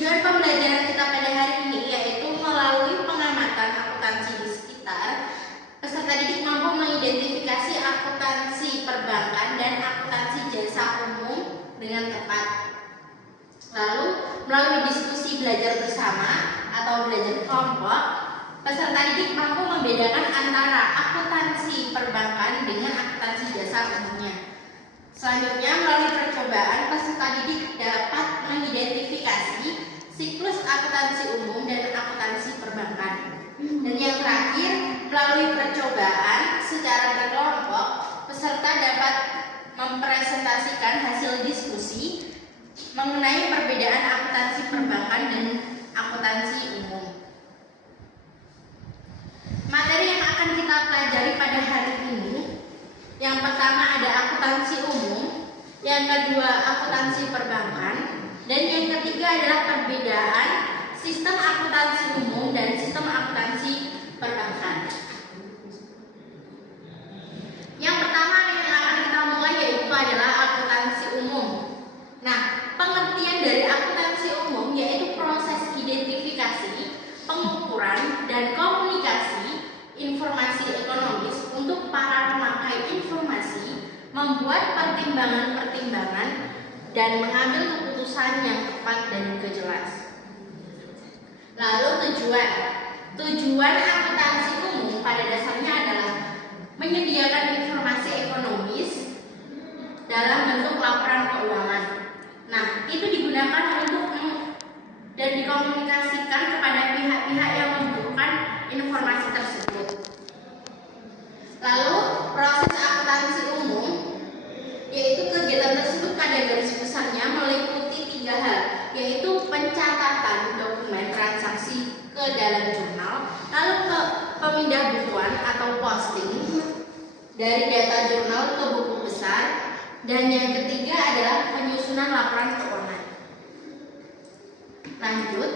Tujuan pembelajaran kita pada hari ini yaitu melalui pengamatan akuntansi di sekitar, peserta didik mampu mengidentifikasi akuntansi perbankan dan akuntansi jasa umum dengan tepat. Lalu, melalui diskusi belajar bersama atau belajar kelompok, peserta didik mampu membedakan antara akuntansi perbankan dengan akuntansi jasa umumnya. Selanjutnya, melalui percobaan, peserta didik dapat mengidentifikasi siklus akuntansi umum dan akuntansi perbankan. Dan yang terakhir, melalui percobaan secara berkelompok, peserta dapat mempresentasikan hasil diskusi mengenai perbedaan akuntansi perbankan dan akuntansi umum. Materi yang akan kita pelajari pada hari ini, yang pertama ada akuntansi umum, yang kedua akuntansi perbankan, dan yang ketiga adalah perbedaan sistem akuntansi umum dan sistem akuntansi perbankan. Yang pertama yang akan kita mulai yaitu adalah akuntansi umum. Nah, pengertian dari akuntansi umum yaitu proses identifikasi, pengukuran, dan komunikasi informasi ekonomis untuk para pemakai informasi, membuat pertimbangan-pertimbangan, dan mengambil keputusan yang tepat dan juga jelas. Lalu tujuan akuntansi umum pada dasarnya adalah menyediakan informasi ekonomis dalam bentuk laporan keuangan. Nah, itu digunakan untuk dan dikomunikasikan kepada pihak-pihak yang membutuhkan informasi tersebut. Lalu, proses akuntansi umum yaitu kegiatan tersebut pada garis besarnya meliputi 3 hal, yaitu pencatatan dokumen transaksi ke dalam jurnal, lalu pemindah bukuan atau posting dari data jurnal ke buku besar, dan yang ketiga adalah penyusunan laporan keuangan. Lanjut,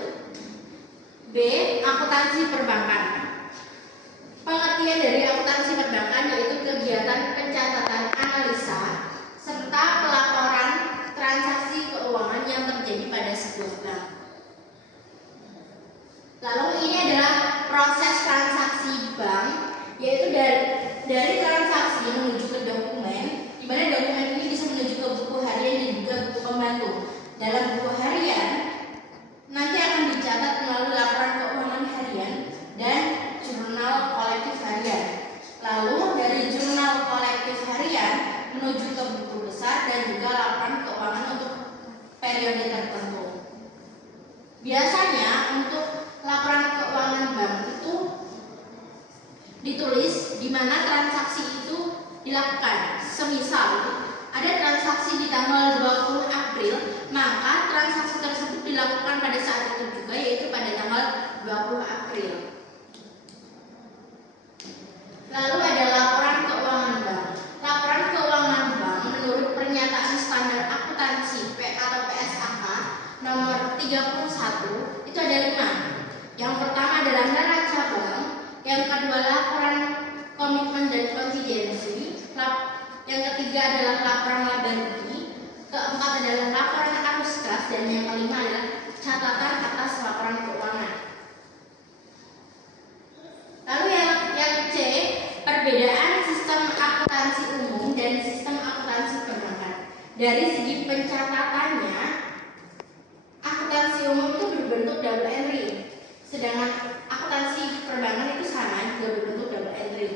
B. Akuntansi perbankan. Pengertian dari akuntansi perbankan yaitu kegiatan pencatatan analisa serta pelaporan transaksi keuangan yang terjadi pada sebuah bank. Lalu ini adalah proses transaksi bank, yaitu dari transaksi menuju ke dokumen, di mana dokumen ini bisa menuju ke buku harian dan juga buku pembantu. Dalam buku harian nanti akan dicatat melalui laporan keuangan harian dan jurnal kolektif harian. Lalu dari jurnal kolektif harian menuju ke buku besar dan juga laporan keuangan untuk periode tertentu. Biasanya untuk laporan keuangan bank itu ditulis di mana transaksi itu dilakukan. Semisal ada transaksi di tanggal 20 April, maka transaksi tersebut dilakukan pada saat itu juga, yaitu pada tanggal 20 April. Lalu ada laporan keuangan bank. Laporan keuangan bank menurut pernyataan standar akuntansi atau PSAK nomor 31 itu ada 5. Yang pertama adalah neraca bank, yang kedua laporan komitmen dan kontingensi, yang ketiga adalah laporan laba rugi, keempat adalah laporan arus kas, dan yang kelima adalah catatan atas laporan keuangan. Lalu yang C, perbedaan sistem akuntansi umum dan sistem akuntansi perbankan. Dari segi pencatatannya, akuntansi umum itu berbentuk double entry, sedangkan akuntansi perbankan itu sama, juga berbentuk double entry.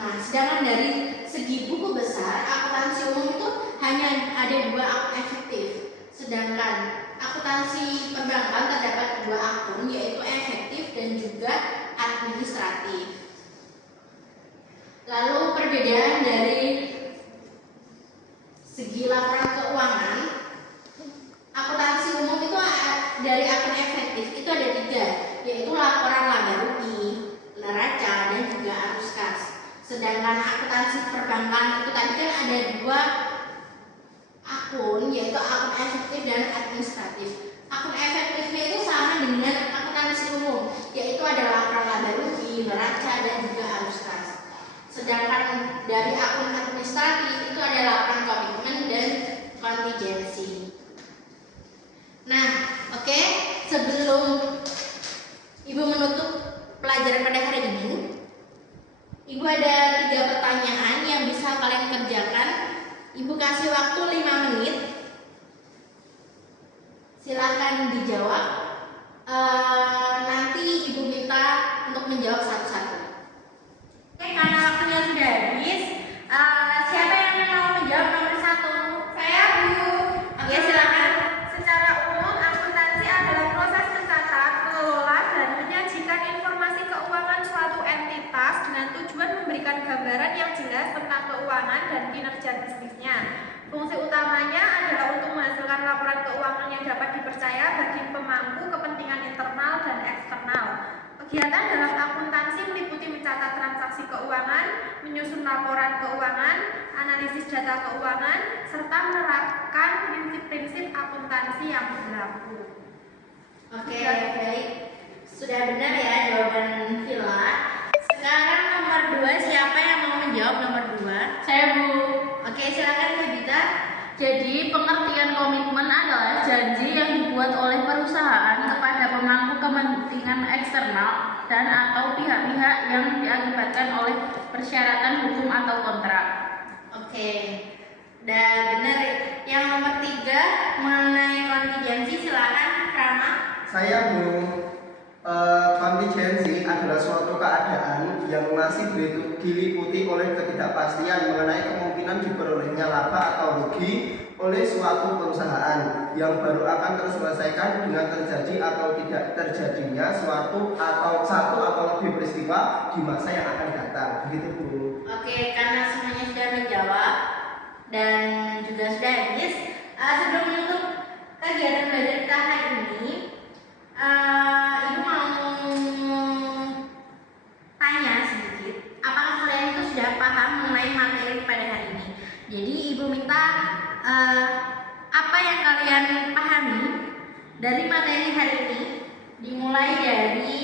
Nah, sedangkan dari segi buku besar, akuntansi umum itu hanya ada 2 akun efektif, sedangkan akuntansi perbankan terdapat 2 akun, yaitu efektif dan juga administratif. Lalu perbedaan dari segi laporan keuangan, akuntansi umum itu dari akun efektif itu ada 3, yaitu laporan laba rugi, neraca, dan juga arus kas. Sedangkan akuntansi perbankan itu tadi kan ada 2 akun, yaitu akun efektif dan administratif. Akun efektifnya itu sama dengan akuntansi umum, yaitu ada laporan laba rugi, neraca, dan juga arus kas. Sedangkan dari akun administratif itu ada laporan komitmen dan kontingensi. Nah, oke. dijawab, nanti Ibu minta untuk menjawab satu-satu. Oke, karena waktunya sudah habis, siapa yang mau menjawab nomor 1? Saya, Bu. Oke, silakan. Secara umum, akuntansi adalah proses mencatat, mengelola, dan menyajikan informasi keuangan suatu entitas dengan tujuan memberikan gambaran yang jelas tentang keuangan dan kinerja bisnisnya. Fungsi utamanya adalah untuk menghasilkan laporan keuangan yang dapat dipercaya bagi pemangku kepentingan internal dan eksternal. Kegiatan dalam akuntansi meliputi mencatat transaksi keuangan, menyusun laporan keuangan, analisis data keuangan, serta menerapkan prinsip-prinsip akuntansi yang berlaku. Oke, baik. Sudah benar ya jawaban Villa. Sekarang nomor 2, siapa yang mau menjawab nomor 2? Saya, Bu. Oke, silakan Febita. Jadi, pengertian komitmen adalah janji yang dibuat oleh perusahaan kepada pemangku kepentingan eksternal dan atau pihak-pihak yang diakibatkan oleh persyaratan hukum atau kontrak. Oke, dan benar. Yang nomor 3 mengenai kontingensi, silakan Rama. Saya, Bu. Kontingensi adalah suatu keadaan yang masih diliputi oleh ketidakpastian mengenai kemungkinan diperolehnya laba atau rugi oleh suatu perusahaan yang baru akan terselesaikan dengan terjadi atau tidak terjadinya satu atau lebih peristiwa di masa yang akan datang. Begitu, Bu. Oke, karena semuanya sudah menjawab dan juga sudah habis, sebelum menutup kegiatan belajar kita hari ini, Ibu mau tanya sedikit, apakah kalian itu sudah paham mengenai materi pada hari ini? Jadi Ibu minta apa yang kalian pahami dari materi hari ini, dimulai dari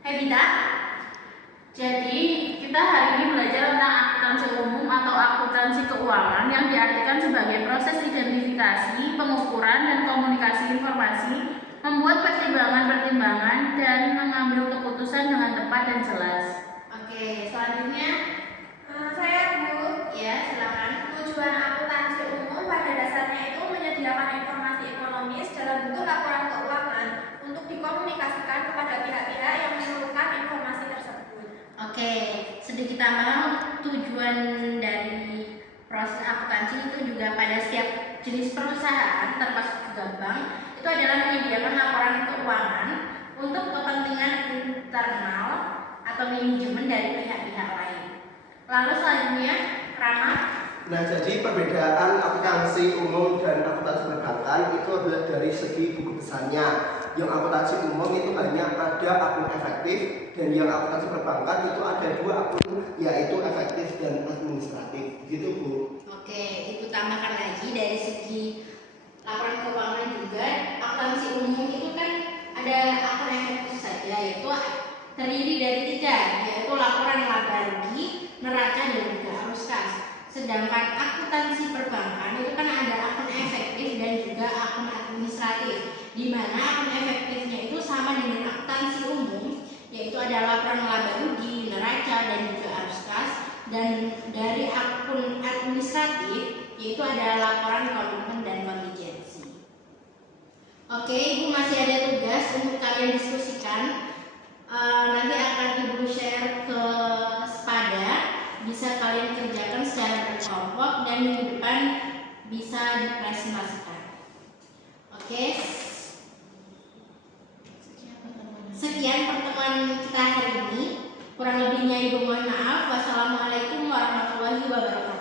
Febita. Jadi, kita hari ini belajar tentang akuntansi umum atau akuntansi keuangan yang diartikan sebagai proses identifikasi, pengukuran, dan komunikasi informasi, membuat pertimbangan-pertimbangan, dan mengambil keputusan dengan tepat dan jelas. Oke, selanjutnya Saya, Bu. ya, silakan. Tujuan akuntansi umum pada dasarnya itu menyediakan informasi ekonomis dalam bentuk laporan keuangan untuk dikomunikasikan kepada pihak-pihak yang memerlukan informasi tersebut. Oke, sedikit tambahan, tujuan dari proses akuntansi itu juga pada setiap jenis perusahaan termasuk juga bank itu adalah menyediakan laporan keuangan untuk kepentingan internal atau manajemen dari pihak-pihak lain. Lalu selanjutnya, Rama. Nah, jadi perbedaan akuntansi umum dan akuntansi perbankan itu adalah dari segi buku besarnya. Yang akuntansi umum itu hanya ada akun efektif, dan yang akuntansi perbankan itu ada 2 akun, yaitu efektif dan administratif. Begitu, Bu. Oke, itu tambahkan lagi dari segi laporan keuangan juga. Akuntansi umum itu kan ada akun efektif saja, yaitu terdiri dari 3, yaitu laporan laba rugi, neraca, dan juga arus kas. Sedangkan akuntansi perbankan itu kan ada akun efektif dan juga akun administratif, di mana akun efektifnya itu sama dengan akuntansi umum, yaitu ada laporan laba rugi, neraca, dan juga arus kas. Dan dari akun administratif yaitu ada laporan komitmen dan kontingensi. Oke, Ibu masih ada tugas untuk kalian diskusikan. Nanti akan Ibu share ke Spada, bisa kalian kerjakan secara berkelompok dan minggu depan bisa dipresentasikan. Oke, sekian pertemuan kita hari ini. Kurang lebihnya Ibu mohon maaf. Wassalamualaikum warahmatullahi wabarakatuh.